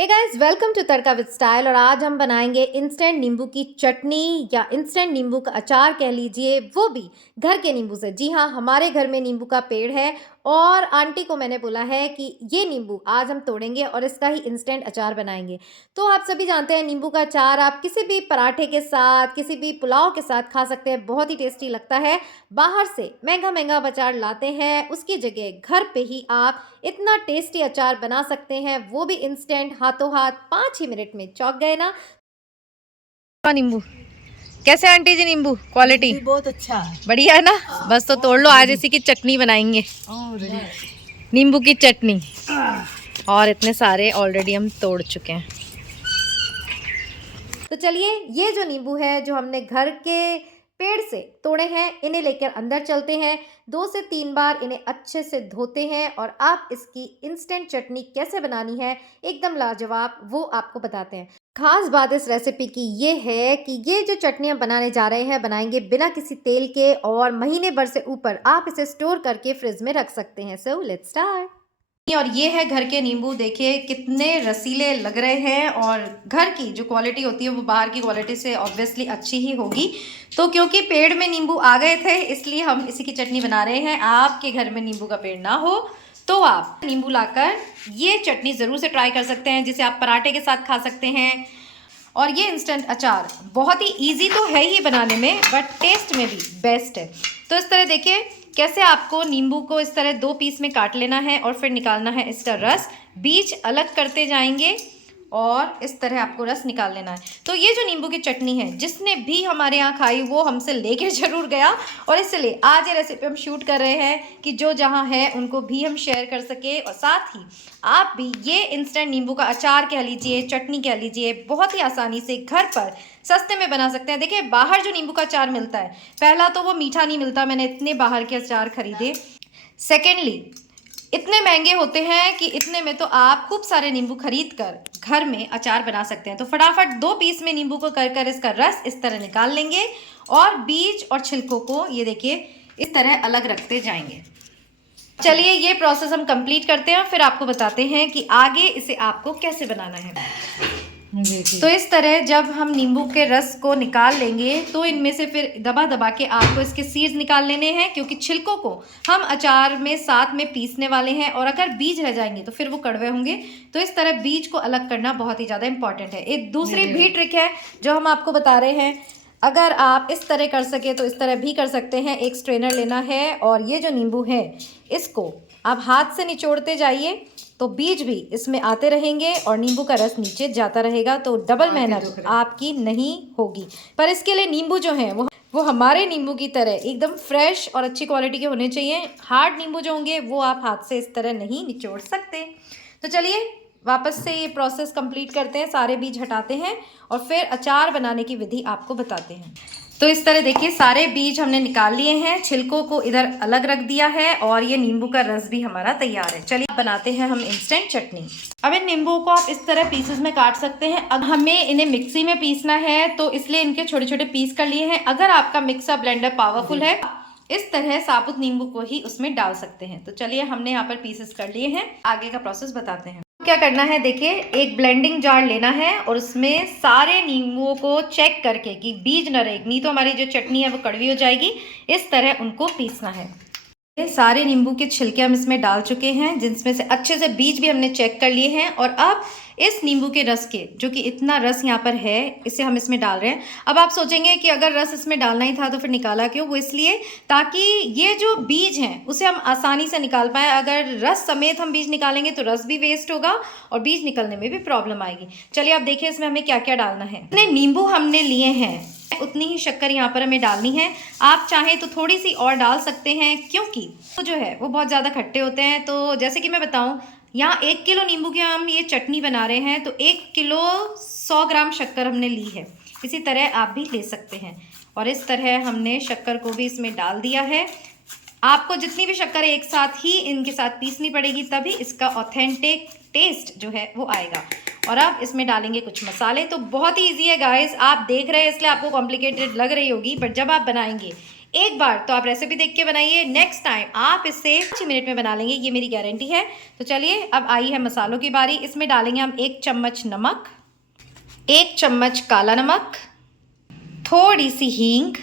Hey guys, welcome to Tadka with style. और आज हम बनाएंगे इंस्टेंट नींबू की चटनी या इंस्टेंट नींबू का अचार कह लीजिए, वो भी घर के नींबू से। जी हाँ, हमारे घर में नींबू का पेड़ है और आंटी को मैंने बोला है कि ये नींबू आज हम तोड़ेंगे और इसका ही इंस्टेंट अचार बनाएंगे। तो आप सभी जानते हैं नींबू का अचार आप किसी भी पराठे के साथ, किसी भी पुलाव के साथ खा सकते हैं, बहुत ही टेस्टी लगता है। बाहर से महंगा महंगा अचार लाते हैं, उसकी जगह घर पे ही आप इतना टेस्टी अचार बना सकते हैं, वो भी इंस्टेंट, हाथों हाथ 5 ही मिनट में। चौंक गए ना? नींबू कैसे आंटी जी? नींबू क्वालिटी बहुत अच्छा है, बढ़िया है ना? बस तो तोड़ लो, आज इसी की चटनी बनाएंगे, नींबू की चटनी। और इतने सारे ऑलरेडी हम तोड़ चुके हैं। तो चलिए, ये जो नींबू है जो हमने घर के पेड़ से तोड़े हैं, इन्हें लेकर अंदर चलते हैं। 2 से 3 बार इन्हें अच्छे से धोते हैं और आप इसकी इंस्टेंट चटनी कैसे बनानी है, एकदम लाजवाब, वो आपको बताते हैं। खास बात इस रेसिपी की ये है कि ये जो चटनी हम बनाने जा रहे हैं, बनाएंगे बिना किसी तेल के और महीने भर से ऊपर आप इसे स्टोर करके फ्रिज में रख सकते हैं। So let's start. और ये है घर के नींबू, देखिए कितने रसीले लग रहे हैं। और घर की जो क्वालिटी होती है वो बाहर की क्वालिटी से ऑब्वियसली अच्छी ही होगी। तो क्योंकि पेड़ में नींबू आ गए थे, इसलिए हम इसी की चटनी बना रहे हैं। आपके घर में नींबू का पेड़ ना हो तो आप नींबू लाकर ये चटनी ज़रूर से ट्राई कर सकते हैं, जिसे आप पराठे के साथ खा सकते हैं। और ये इंस्टेंट अचार बहुत ही इजी तो है ही बनाने में, बट टेस्ट में भी बेस्ट है। तो इस तरह देखिए कैसे आपको नींबू को इस तरह 2 पीस में काट लेना है और फिर निकालना है इसका रस। बीज अलग करते जाएंगे और इस तरह आपको रस निकाल लेना है। तो ये जो नींबू की चटनी है, जिसने भी हमारे यहाँ खाई वो हमसे लेके ज़रूर गया, और इसलिए आज ये रेसिपी हम शूट कर रहे हैं कि जो जहाँ है उनको भी हम शेयर कर सके। और साथ ही आप भी ये इंस्टेंट नींबू का अचार कह लीजिए, चटनी कह लीजिए, बहुत ही आसानी से घर पर सस्ते में बना सकते हैं। देखिए बाहर जो नींबू का अचार मिलता है, पहला तो वो मीठा नहीं मिलता, मैंने इतने बाहर के अचार खरीदे। सेकेंडली इतने महंगे होते हैं कि इतने में तो आप खूब सारे नींबू खरीद कर घर में अचार बना सकते हैं। तो फटाफट 2 पीस में नींबू को कर इसका रस इस तरह निकाल लेंगे और बीज और छिलकों को ये देखिए इस तरह अलग रखते जाएंगे। चलिए ये प्रोसेस हम कंप्लीट करते हैं, फिर आपको बताते हैं कि आगे इसे आपको कैसे बनाना है। तो इस तरह जब हम नींबू के रस को निकाल लेंगे तो इनमें से फिर दबा दबा के आपको इसके सीड्स निकाल लेने हैं, क्योंकि छिलकों को हम अचार में साथ में पीसने वाले हैं और अगर बीज रह जाएंगे तो फिर वो कड़वे होंगे। तो इस तरह बीज को अलग करना बहुत ही ज़्यादा इंपॉर्टेंट है। एक दूसरी भी ट्रिक है जो हम आपको बता रहे हैं, अगर आप इस तरह कर सके तो इस तरह भी कर सकते हैं। एक स्ट्रेनर लेना है और ये जो नींबू है इसको आप हाथ से निचोड़ते जाइए तो बीज भी इसमें आते रहेंगे और नींबू का रस नीचे जाता रहेगा। तो डबल मेहनत आपकी नहीं होगी। पर इसके लिए नींबू जो हैं वो हमारे नींबू की तरह एकदम फ्रेश और अच्छी क्वालिटी के होने चाहिए। हार्ड नींबू जो होंगे वो आप हाथ से इस तरह नहीं निचोड़ सकते। तो चलिए वापस से ये प्रोसेस कंप्लीट करते हैं, सारे बीज हटाते हैं और फिर अचार बनाने की विधि आपको बताते हैं। तो इस तरह देखिए सारे बीज हमने निकाल लिए हैं, छिलकों को इधर अलग रख दिया है और ये नींबू का रस भी हमारा तैयार है। चलिए बनाते हैं हम इंस्टेंट चटनी। अब इन नींबू को आप इस तरह पीसेस में काट सकते हैं। अब हमें इन्हें मिक्सी में पीसना है तो इसलिए इनके छोटे छोटे पीस कर लिए हैं। अगर आपका मिक्सर ब्लेंडर पावरफुल है, इस तरह साबुत नींबू को ही उसमें डाल सकते हैं। तो चलिए हमने यहाँ पर पीसेस कर लिए हैं, आगे का प्रोसेस बताते हैं। क्या करना है, देखिए एक ब्लेंडिंग जार लेना है और उसमें सारे नींबुओं को चेक करके कि बीज न रहे, नहीं तो हमारी जो चटनी है वो कड़वी हो जाएगी। इस तरह उनको पीसना है। सारे नींबू के छिलके हम इसमें डाल चुके हैं, जिसमें से अच्छे से बीज भी हमने चेक कर लिए हैं। और अब इस नींबू के रस के, जो कि इतना रस यहाँ पर है, इसे हम इसमें डाल रहे हैं। अब आप सोचेंगे कि अगर रस इसमें डालना ही था तो फिर निकाला क्यों? वो इसलिए ताकि ये जो बीज हैं उसे हम आसानी से निकाल पाएँ। अगर रस समेत हम बीज निकालेंगे तो रस भी वेस्ट होगा और बीज निकलने में भी प्रॉब्लम आएगी। चलिए आप देखिए इसमें हमें क्या क्या डालना है। इतने नींबू हमने लिए हैं, उतनी ही शक्कर यहाँ पर हमें डालनी है। आप चाहें तो थोड़ी सी और डाल सकते हैं, क्योंकि वो जो है वो बहुत ज़्यादा खट्टे होते हैं। तो जैसे कि मैं बताऊं, यहाँ 1 किलो नींबू की हम ये चटनी बना रहे हैं तो 1 किलो 100 ग्राम शक्कर हमने ली है। इसी तरह आप भी ले सकते हैं। और इस तरह हमने शक्कर को भी इसमें डाल दिया है। आपको जितनी भी शक्कर है एक साथ ही इनके साथ पीसनी पड़ेगी, तभी इसका ऑथेंटिक टेस्ट जो है वो आएगा। और अब इसमें डालेंगे कुछ मसाले। तो बहुत ही ईजी है गाइस, आप देख रहे हैं इसलिए आपको कॉम्प्लिकेटेड लग रही होगी, बट जब आप बनाएंगे एक बार तो आप रेसिपी देख के बनाइए, नेक्स्ट टाइम आप इसे 5 मिनट में बना लेंगे, ये मेरी गारंटी है। तो चलिए अब आई है मसालों की बारी। इसमें डालेंगे हम 1 चम्मच नमक, 1 चम्मच काला नमक, थोड़ी सी हींग,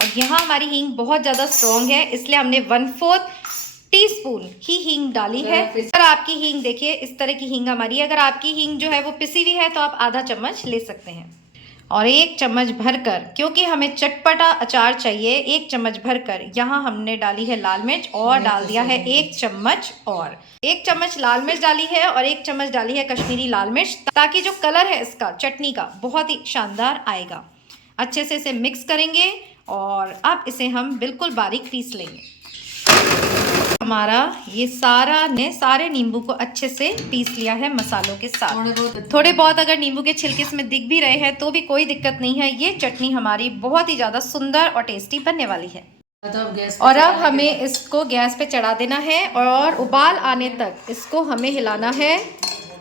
और यहाँ हमारी हींग बहुत ज़्यादा स्ट्रॉन्ग है इसलिए हमने 1/4 टीस्पून ही हींग डाली है। अगर आपकी हींग देखिए इस तरह की हींग हमारी है, अगर आपकी हींग जो है वो पिसी हुई है तो आप आधा चम्मच ले सकते हैं। और 1 चम्मच भरकर, क्योंकि हमें चटपटा अचार चाहिए, 1 चम्मच भरकर यहाँ हमने डाली है लाल मिर्च और डाल दिया है 1 चम्मच, और 1 चम्मच लाल मिर्च डाली है और 1 चम्मच डाली है कश्मीरी लाल मिर्च, ताकि जो कलर है इसका चटनी का बहुत ही शानदार आएगा। अच्छे से इसे मिक्स करेंगे और अब इसे हम बिल्कुल बारीक पीस लेंगे। हमारा ये सारे नींबू को अच्छे से पीस लिया है मसालों के साथ। थोड़े बहुत अगर नींबू के छिलके इसमें दिख भी रहे हैं तो भी कोई दिक्कत नहीं है, ये चटनी हमारी बहुत ही ज़्यादा सुंदर और टेस्टी बनने वाली है। और अब हमें इसको गैस पे चढ़ा देना है और उबाल आने तक इसको हमें हिलाना है।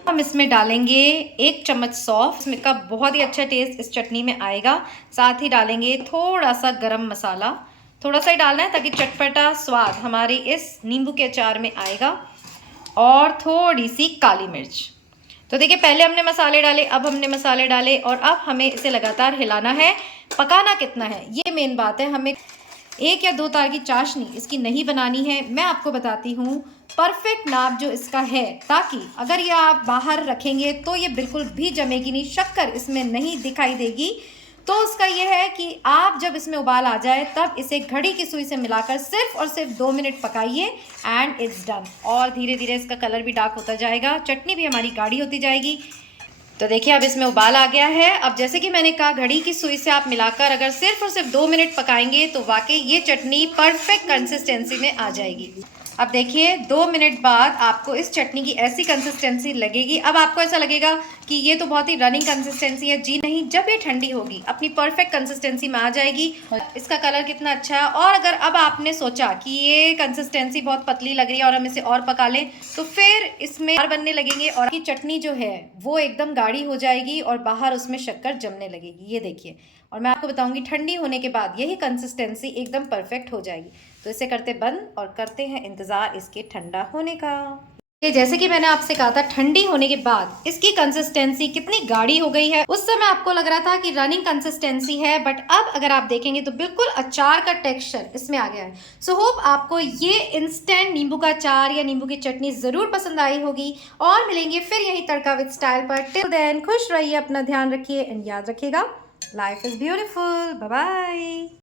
हम इसमें डालेंगे 1 चम्मच सौंफ, इसमें का बहुत ही अच्छा टेस्ट इस चटनी में आएगा। साथ ही डालेंगे थोड़ा सा गरम मसाला, थोड़ा सा ही डालना है ताकि चटपटा स्वाद हमारे इस नींबू के अचार में आएगा, और थोड़ी सी काली मिर्च। तो देखिए पहले हमने मसाले डाले, अब हमने मसाले डाले और अब हमें इसे लगातार हिलाना है। पकाना कितना है ये मेन बात है, हमें 1 या 2 तार की चाशनी इसकी नहीं बनानी है। मैं आपको बताती हूँ परफेक्ट नाप जो इसका है, ताकि अगर ये आप बाहर रखेंगे तो ये बिल्कुल भी जमेगी नहीं, शक्कर इसमें नहीं दिखाई देगी। तो उसका ये है कि आप जब इसमें उबाल आ जाए तब इसे घड़ी की सुई से मिलाकर सिर्फ और सिर्फ 2 मिनट पकाइए एंड इट्स डन। और धीरे धीरे इसका कलर भी डार्क होता जाएगा, चटनी भी हमारी गाढ़ी होती जाएगी। तो देखिए अब इसमें उबाल आ गया है। अब जैसे कि मैंने कहा घड़ी की सुई से आप मिलाकर अगर सिर्फ और सिर्फ 2 मिनट पकाएंगे तो वाकई ये चटनी परफेक्ट कंसिस्टेंसी में आ जाएगी। अब देखिए 2 मिनट बाद आपको इस चटनी की ऐसी कंसिस्टेंसी लगेगी। अब आपको ऐसा लगेगा कि ये तो बहुत ही रनिंग कंसिस्टेंसी है, जी नहीं, जब ये ठंडी होगी अपनी परफेक्ट कंसिस्टेंसी में आ जाएगी। इसका कलर कितना अच्छा है। और अगर अब आपने सोचा कि ये कंसिस्टेंसी बहुत पतली लग रही है और हम इसे और पका लें तो फिर इसमें और बनने लगेंगे और की चटनी जो है वो एकदम गाढ़ी हो जाएगी और बाहर उसमें शक्कर जमने लगेगी। ये देखिए, और मैं आपको बताऊंगी ठंडी होने के बाद यही कंसिस्टेंसी एकदम परफेक्ट हो जाएगी। तो इसे करते बंद और करते हैं इंतज़ार इसके ठंडा होने का। ये जैसे कि मैंने आपसे कहा था ठंडी होने के बाद इसकी कंसिस्टेंसी कितनी गाढ़ी हो गई है। उस समय आपको लग रहा था कि रनिंग कंसिस्टेंसी है, बट अब अगर आप देखेंगे तो बिल्कुल अचार का टेक्सचर इसमें आ गया है। सो होप आपको ये इंस्टेंट नींबू का अचार या नींबू की चटनी ज़रूर पसंद आई होगी। और मिलेंगे फिर यही तड़का विद स्टाइल पर। टिल देन खुश रहिए, अपना ध्यान रखिए एंड याद रखिएगा, life is beautiful. Bye bye.